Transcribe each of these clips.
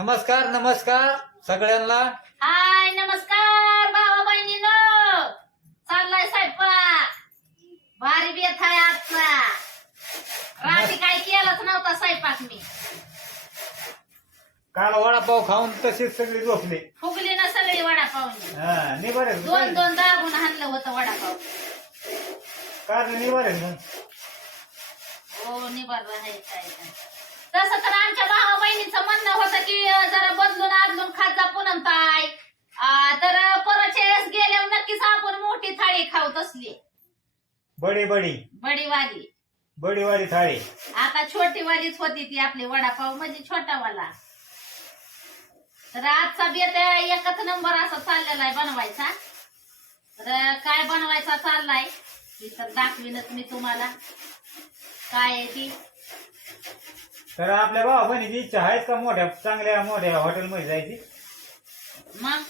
नमस्कार नमस्कार सगळ्यांना. हाय नमस्कार भावा बहिणीनो चाललाय स्वयंपाक. भारी बेत आहे आजचा. रात्री काय केलाच नव्हता स्वयंपाक मी. काल वडापाव खाऊन तसेच सगळे झोपले. फुगली ना सगळी वडापावनी. हा दोन दोन दाबून हाणलं होतं वडापाव. कारण निवारे मग हो निभार आहे काय तसं तर आमच्या भावा बहिणीचं म्हणणं होतं की जरा बदलून आदलून खात जा पुनम ताई. आ, तर परतच्या वेळेस गेल्यावर नक्कीच आपण मोठी थाळी खाऊ तसली. बडी बडी. बडी वाली बडी वाली थाळी. आता छोटी वालीच होती ती आपली वडापाव म्हणजे छोटा वाला. तर आजचा बेत एकच नंबर असा चाललेला आहे बनवायचा. तर काय बनवायचा चाललाय? ती तर दाखवीनच मी तुम्हाला. काय आहे ती? तर आपल्या भावा बहिणीची इच्छा आहे का मोठ्या चांगल्या मोठ्या हॉटेलमध्ये जायची? मग?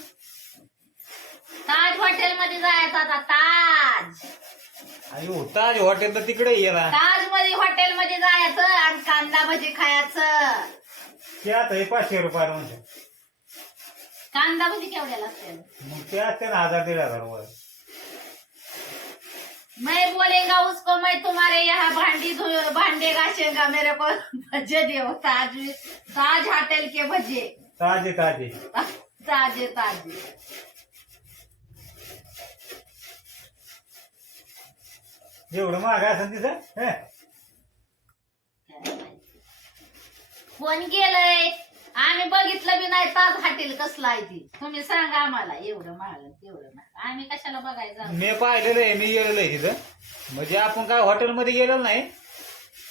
ताज हॉटेल मध्ये जायचं आता ताज. अयो ताज हॉटेल तर तिकडे गेला ताजमध्ये हॉटेल मध्ये जायचं आणि कांदा भजी खायचं. ते आता हे पाचशे रुपयाला म्हणते. कांदा भजी केवढ्याला असते मग ते असते ना हजार दीड हजार वर. मैं बोलेगा उसको मैं तुम्हारे यहाँ भांडी भांडे घासेगा मेरे को भजे दो ताज ताज होटल के भजे। ताजे ताजे। ताजे ताजे। जेवढं महाग असेल तिथं हं? कोण गेलंय आम्ही बघितलं बी नाही ताज हॉटेल कसलं आहे ती? तुम्ही सांगा आम्हाला एवढं महाग तेवढं महाग आम्ही कशाला बघायचं मी पाहिलेलं आहे मी गेलेलो आहे तिथं म्हणजे आपण काय हॉटेलमध्ये गेलेलो नाही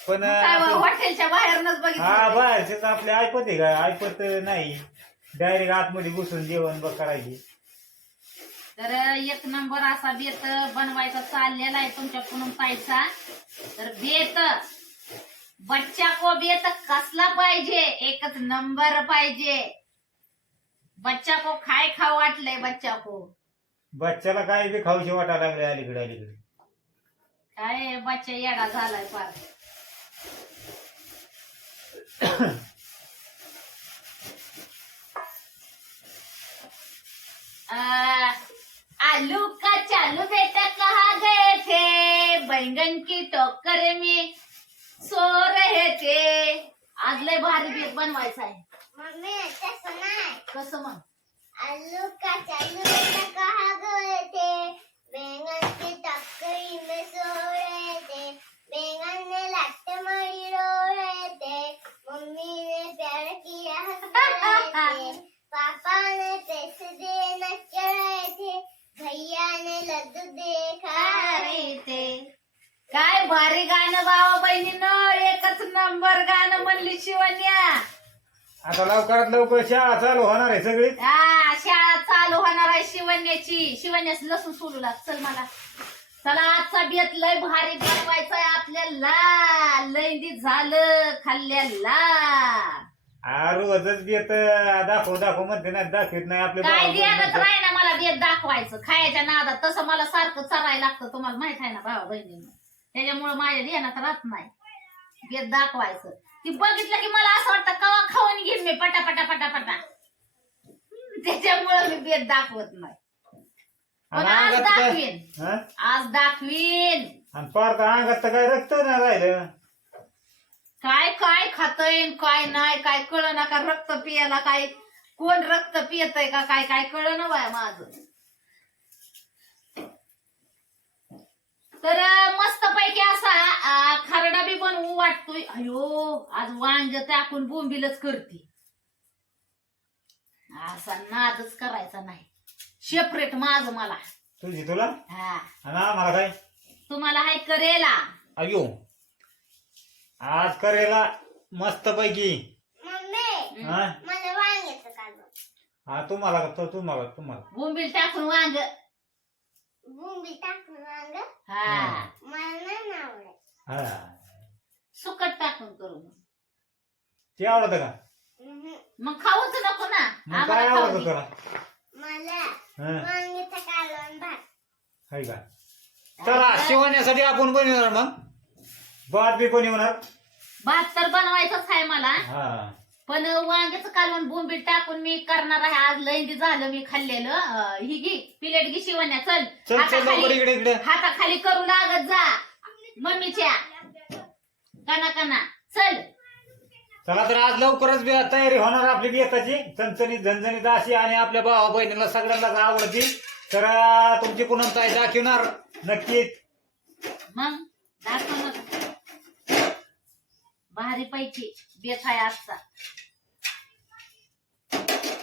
पण काय आपण- हॉटेलच्या बाहेरनच हा बघितलं बाहेरचे आपले ऐपत आहे का? ऐपत नाही. डायरेक्ट आतमध्ये घुसून जेवण बघ करायची. तर एक नंबर असा बेत बनवायचा चाललेला आहे तुमच्या पुनम ताईचा तर बेत बच्चा को बेत कसला पाहिजे? एकच नंबर पाहिजे. बच्चा को खाय खाऊ वाटलंय बच्चा को? बच्च्याला काय बी खाऊशी वाटायला लागले अलीकडे अलीकडे. काय बच्चा येडा झालाय फार. आ, आलू का चालू बेटा कहा गए थे? बैंगन की टोकर में सो रहे थे आज लय भारी बेत बनवायचा आहे. मम्मी तसं नाही कसं मग? आलू कहाँ बैंगन की टक्करी में बैंगन ने मारी मम्मी ने प्यार किया पापा ने पैसे देना कह रहे थे भैया ने लड्डू देखा रहे थे काय भारी गाणं बाबा बहिणीनं. नंबर गाणं म्हणली शिवन्या आता लवकरात लवकर शाळा चालू होणार आहे सगळी. हा शाळा चालू होणार आहे शिवण्याची. शिवण्यास लसूण सोडू लाग चल मला. चला आजचा बेत लय भारी बनवायचा आहे आपल्याला लैंदी झालं खाल्ल्याला. हा रोजच येत दाखव दाखव म्हणते ना दाखवत नाही आपले काय बहिणी. राही ना मला बेत दाखवायचं. खायच्या नादात तसं मला सारखं चरायला लागतं. तुम्हाला माहीत आहे ना भावा बहिणीनं. त्याच्यामुळे माझ्या ध्यानात राहत नाही. बेत दाखवायचं. ती बघितलं की मला असं वाटतं कवा खाऊन घेईन मी पटा पटा पटा पटा. त्याच्यामुळे मी बेत दाखवत नाही. पण आज अंगात काय? दाखवीन. हं? आज दाखवीन. आणि पार तर अंगात तर काय रक्त नाही राहिलं. काय काय खातय काय नाही काय कळ ना का रक्त पियाला काय? कोण रक्त पियतय का काय? काय कळ ना बाय माझ. तर मस्त पैकी असा वाटतोय अयो आज वांग टाकून बोंबीलच करते. असा नादच करायचा नाही. सेपरेट माझ मला. तुझी तुला हा. आणि आम्हाला काय? तुम्हाला हाय करेला. अयो आज करेला मस्त पैकी मम्मी हा? मला वांग्याचं हा तुम्हाला तो तुम्हाला तुम्हाला. बोंबील टाकून वांग. बुंबी टाकून वांग? हा. मला नाही आवडत हा. सुकट टाकून करू ते आवडतं का. मग खाऊच नको ना. मग काय आम्हाला खाऊ आवडतं दे. तुला मला हं. वांग्याचं कालवण भात. हाय का? चला शिवण्यासाठी आपण बनवणार मग? भात बी बनवणार भात तर बनवायचंच आहे मला. हा. पण वांग्याचं कालवण बोंबील टाकून मी करणार आहे. आज लैंदी झालं मी खाल्लेलं. अं, ही घे प्लेट घे शिवण्या. चल. चल चल लवकर हाताखाली इकडे इकडे. हाताखाली करू लागत जा. मम्मीच्या. कना कना चल. चला तर आज लवकरच बे- तयारी होणार आपली बेताची चणचणीत झणझणीत अशी आणि आपल्या भावा बहिणीला सगळ्यांनाच आवडती. तर अं, तुमची पुन्हा ताई दाखवणार? नक्कीच. मग दाखव ना. भारी पैकी बेत आहे आजचा.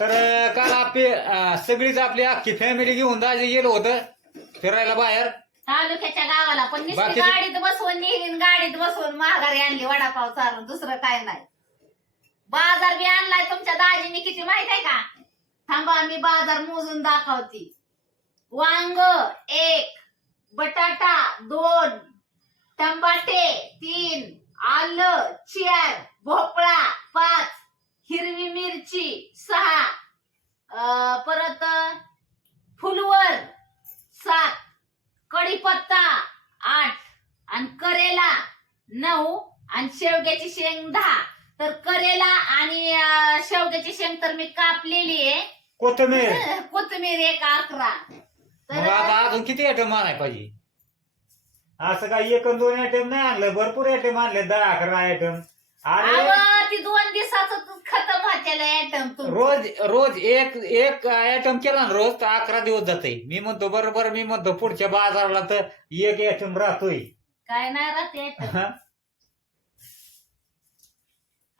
तर अं, काल आपली अं, सगळीच आपली अख्खी फॅमिली घेऊन दाजी गेलो होतं. फिरायला बाहेर. तालुक्याच्या गावाला पण नुसती बाकीचे- गाडीत बसवून नेली न गाडीत बसवून महागारी आणली वडापाव चालून दुसरं काय नाही. बाजार बी आणलाय तुमच्या दाजीने किती माहीत आहे का? थांबा मी बाजार मोजून दाखवते. वांग एक बटाटा दोन टमाटे तीन आलं चार भोपळा पाच हिरवी मिरची सहा अं, परत फुलवर सात कढीपत्ता आठ आणि करेला नऊ आणि शेवग्याची शेंग दहा. तर करेला आणि अं, शेवग्याची शेंग तर मी कापलेली आहे. कोथमीर कोथमीर एक अकरा. मग तर अजून किती आयटम आणाय पाहिजे? असं काही एक दोन आयटम नाही आणलं. भरपूर आयटम आणले दहा अकरा आयटम अहो, ती दोन दिवसाच खतम रोज रोज एक एक आयटम केला ना रोज तर अकरा दिवस जाते मी म्हणतो बरोबर मी म्हणतो पुढच्या बाजाराला तर एक आयटम राहतोय. काय नाही राहते हा?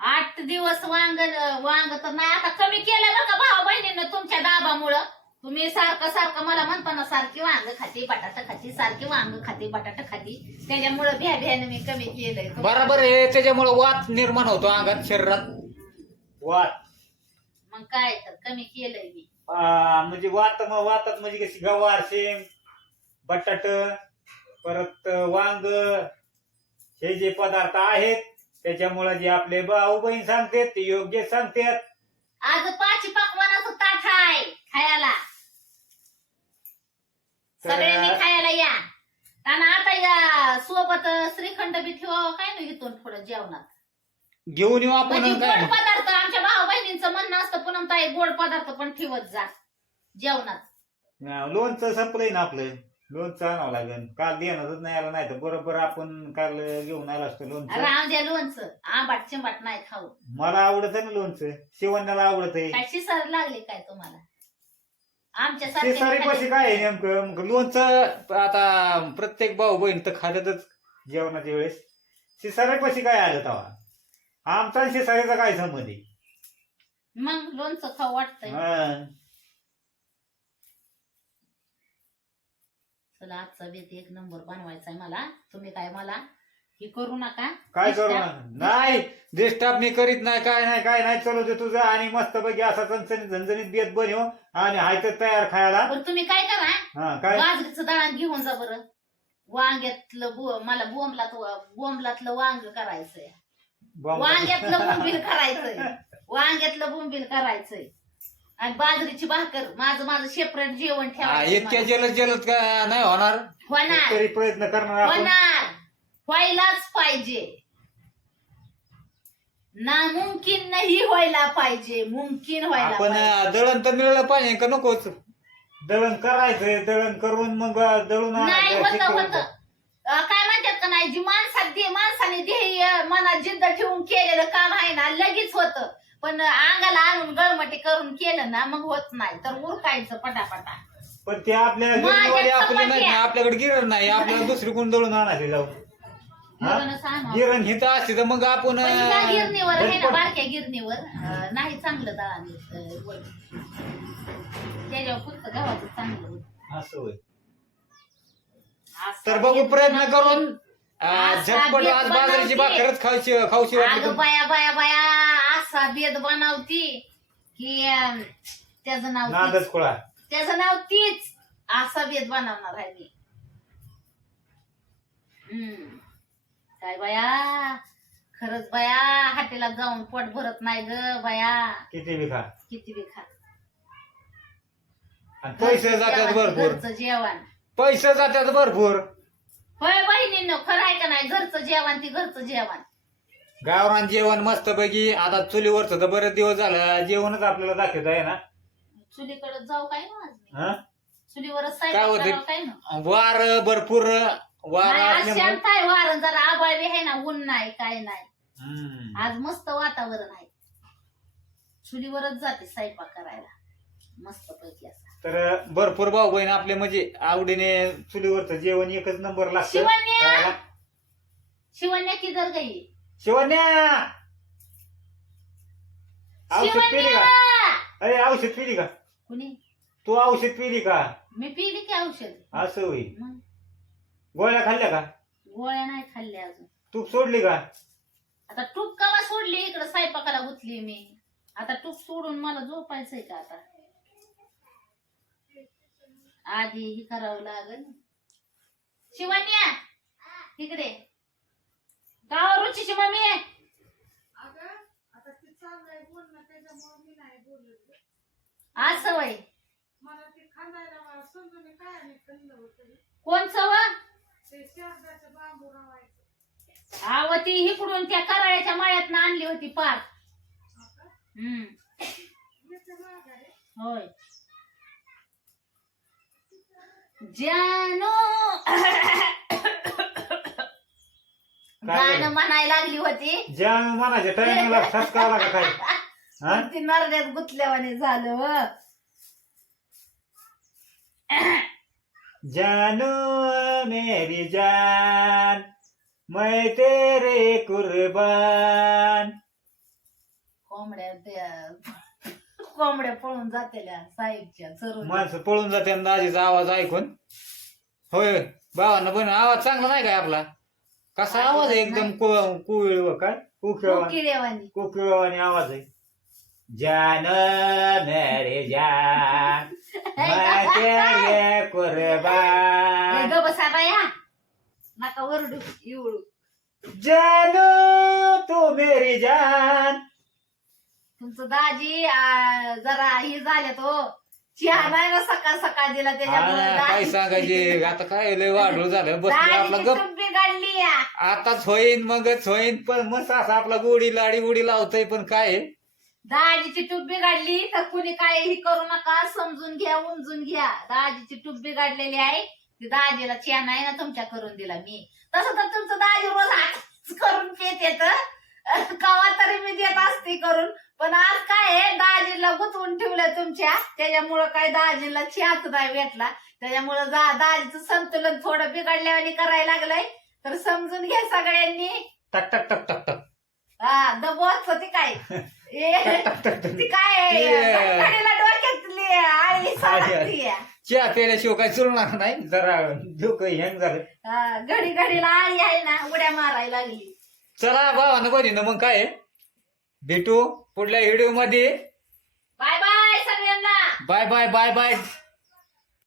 आठ दिवस वांग वांग तर नाही. आता कमी केलं बरं का भाऊ बहिणीनं तुमच्या दाबामुळं? तुम्ही सारखं सारखं मला म्हणता ना सारखी वांग खाती बटाटा खाती सारखी वांग खाती बटाटा खाती. त्याच्यामुळं भ्या भ्यानं मी कमी केलंय. बरोबर आहे त्याच्यामुळे वात निर्माण होतो अंगात शरीरात. वात. मग काय तर कमी केलंय मी. आ, म्हणजे वात मग वातात म्हणजे कशी गवार शेंग बटाट परत वांग हे जे पदार्थ आहेत त्याच्यामुळे जे आपले भाऊ बहीण सांगतात ते योग्य सांगतात. आज पाची पकवानाचं ताट आहे खायला. सगळ्यांनी खायला या. आणि आता या सोबत श्रीखंड बी ठेवावं काय नाही इथून थोडं जेवणात. घेऊन येऊ आपण म्हणजे गोड पदार्थ आमच्या भाऊ बहिणींचं म्हणणं असतं पुन्हा ताई गोड पदार्थ पण ठेवत जा जेवणात. हा, लोणचं संपलंय ना आपलं. लोणचं आणावं लागेल. काल देणारच नाही आलं नाही तर बरोबर आपण काल घेऊन आलो असतो लोणचं. राम द्या लोणचं. आंबाट चिंबाट नाही खाऊ. मला आवडत ना लोणचं. शिवण्याला आवडत आहे काय शिसार लागले काय तुम्हाला? आमच्या शेजारी सारख्या पैसे काय आहे नेमकं? मग लोणचं आता प्रत्येक भाऊ बहीण तर खात्यातच जेवणाच्या वेळेस. शिसारे पैसे काय आलं तेव्हा? आमचा आणि काय संबंध आहे? मग लोणचं खाऊ वाटतंय. हा. चला आजचा बेत एक नंबर बनवायचा आहे मला. तुम्ही काय मला हे करू नका. काय करू दिसतं? ना नाही डिस्टर्ब मी करीत नाही काय नाही काय नाही चलू दे तुझं आणि मस्त पैकी असा चणचणीत झणझणीत बेत बनव आणि हाय तर तयार खायला. पण तुम्ही काय करा? हा काय? बाजरीचं दळण घेऊन जा बरं. वांग्यातलं बो मला बोंबलात बोंबलातलं वांग करायचंय. बॉम्ब. वांग्यातलं बोंबील करायचंय. वांग्यातलं बोंबील करायचंय. आणि बाजरीची भाकर माझं माझं सेपरेट जेवण हा, इतक्या जलद जलद का नाही होणार? होणार. तरी प्रयत्न करणार आपण. होणार. व्हायलाच पाहिजे. ना मुमकिन नाही व्हायला पाहिजे मुमकिन व्हायला आपण पाहिजे. अं, दळण तर मिळलं पाहिजे का नकोच? दळण करायचंय दळण करून मग दळून नाही आणायचं, होत शिकवून होत. काय म्हणतात का नाही जी माणसात दे माणसाने ध्येय मनात जिद्द ठेवून केलेलं काम आहे ना लगेच होत. पण अंगाला आणून गळमटी करून केलं ना मग होत नाही. तर उरकायचं पटापटा. पण ते आपल्या माझ्या गिरणीवाले आपले नाही चपात्या. आपल्याकडे गिरण नाही आपल्याला दुसरी कोण दळून आणायचे जाऊ. गिरणं सांग. गिरण हिथं असते तर मग आपण पण ह्या अं, गिरणीवर आहे ना बारक्या गिरणीवर अं, नाही चांगलं दळण येत, वर. त्याच्यावर फक्त गव्हाचं चांगलं होतं. असं होय. असं तर बघू येत प्रयत्न. करून अं, झटपट आज बाजरीची बनवते. भाकरच वाटली अगं तर- बाया बाया बाया असा बेद बनवती की अं, त्याचं नाव तीच. नादच खोळा त्याचं नाव तीच असा बेद बनवणार आहे मी हम्म. काय बाया? खरंच बाया हाटेला जाऊन पोट भरत नाही ग बाया. किती बी खा किती बी खा आणि पैसे जातात भरपूर. घरचं जेवण. पैसे जातात भरपूर. होय बहिणींनो खरं आहे का नाही? घरचं जेवण ती घरचं जेवण. गावरान जेवण मस्त पैकी आता चुलीवरच तर बरेच दिवस झालं. जेवणच आपल्याला दाखवत आहे ना चुलीकडे जाऊ काय ना आज मी? हा? चुलीवरच काय स्वयंपाक होते? करावं काय ना वार भरपूर. वार नाही, आज असल्यामुळे शांत आहे वारण जरा आबाळ बी आहे ना ऊन नाही काय नाही. हम्म. आज मस्त वातावरण आहे. चुलीवरच जाते स्वयंपाक करायला. मस्त पैकी असं. तर भरपूर भाऊ बहीण आपले म्हणजे आवडीने चुलीवरचं जेवण एकच नंबर लागतं शिवण्या! खायला. शिवण्या किधर गई शिवण्या! औषध पिली शिवण्या का? अरे औषध पिली का? कुणी? तू औषध पिली का? मी पिली की औषध? असं होईल. मग? गोळ्या खाल्ल्या का? गोळ्या नाही खाल्ल्या अजून. तूप सोडली का? आता टूप कवा सोडली? इकडे स्वयंपाकाला गुतली मी. आता टूप सोडून मला झोपायचंय का आता? आधी हे करावं लागल. शिवण्या इकडे. गाव रुचीची मम्मी आहे असं वय कोणचं व आव ती इकडून त्या कराळ्याच्या मळ्यात आणली होती पार. हम्म. होय. जानू. गाणं म्हणायला लागली होती. ज्या मनाच्या टायमिंगला ठसकावला का काय हा? ती नरड्यात गुतल्यावाने झालं व. जानू मेरी जान मैं तेरे कुर्बान। कोंबड्या त्या कोंबड्या पळून जातेल्या साईडच्या चरून. माणसं पळून जाते आणि दाजीचा आवाज ऐकून. होय भावांना पण आवाज चांगला नाही काय आपला? कसा आवाज आहे एकदम कु- कुळीळ व काय? कुकिळवाणी. किड्यावानी कुकिळवाणी आवाज आहे. जान मेरे जान मैं तेरे कुर्बान. ग बसा बाया. नका वरडू इवळू. जानू तू मेरी जान. तुमचं दाजी आ, जरा हे झाले तो चहा नाही ना सकाळ सकाळ दिला हा, काय सांगायचे? आता काय लय वाढलं झालं? बसलो आपला दाजीची गप. टुप्पी काढली या. आताच होईन मगच होईन पण मस्त असा आपला गोडी लाडी उडी लावतोय पण काय? आहे? दाजीची टुप्पी काढली तर कुणी काय ही करू नका समजून घ्या उमजून घ्या. दाजीची टुप्पी काढलेली आहे. ती दाजीला चहा नाही ना तुमच्या करून दिला मी. तसं तर तुमचं दाजी रोज हात करून पेत येत. कवा तरी मी देत असते करून. पण आज काय आहे दाजीला गुंतवून ठेवलं तुमच्या. त्याच्यामुळं काय दाजीला चहाच नाही भेटला. त्याच्यामुळं दाजीचं संतुलन थोडं बिघडल्यावानी करायला लागलंय. तर समजून घ्या सगळ्यांनी. टक टक टक टक टक. हा दबोच ती काय? ती काय. चहा प्यायल्याशिवाय काय चुरणार नाही? जरा डोकं हँग झालं. हा, घडी घडीला आळी आहे ना उड्या मारायला लागली. चला भावानं बहिणीनं मग काय? भेटू पुढल्या व्हिडिओमध्ये. बाय बाय सगळ्यांना. Bye bye bye bye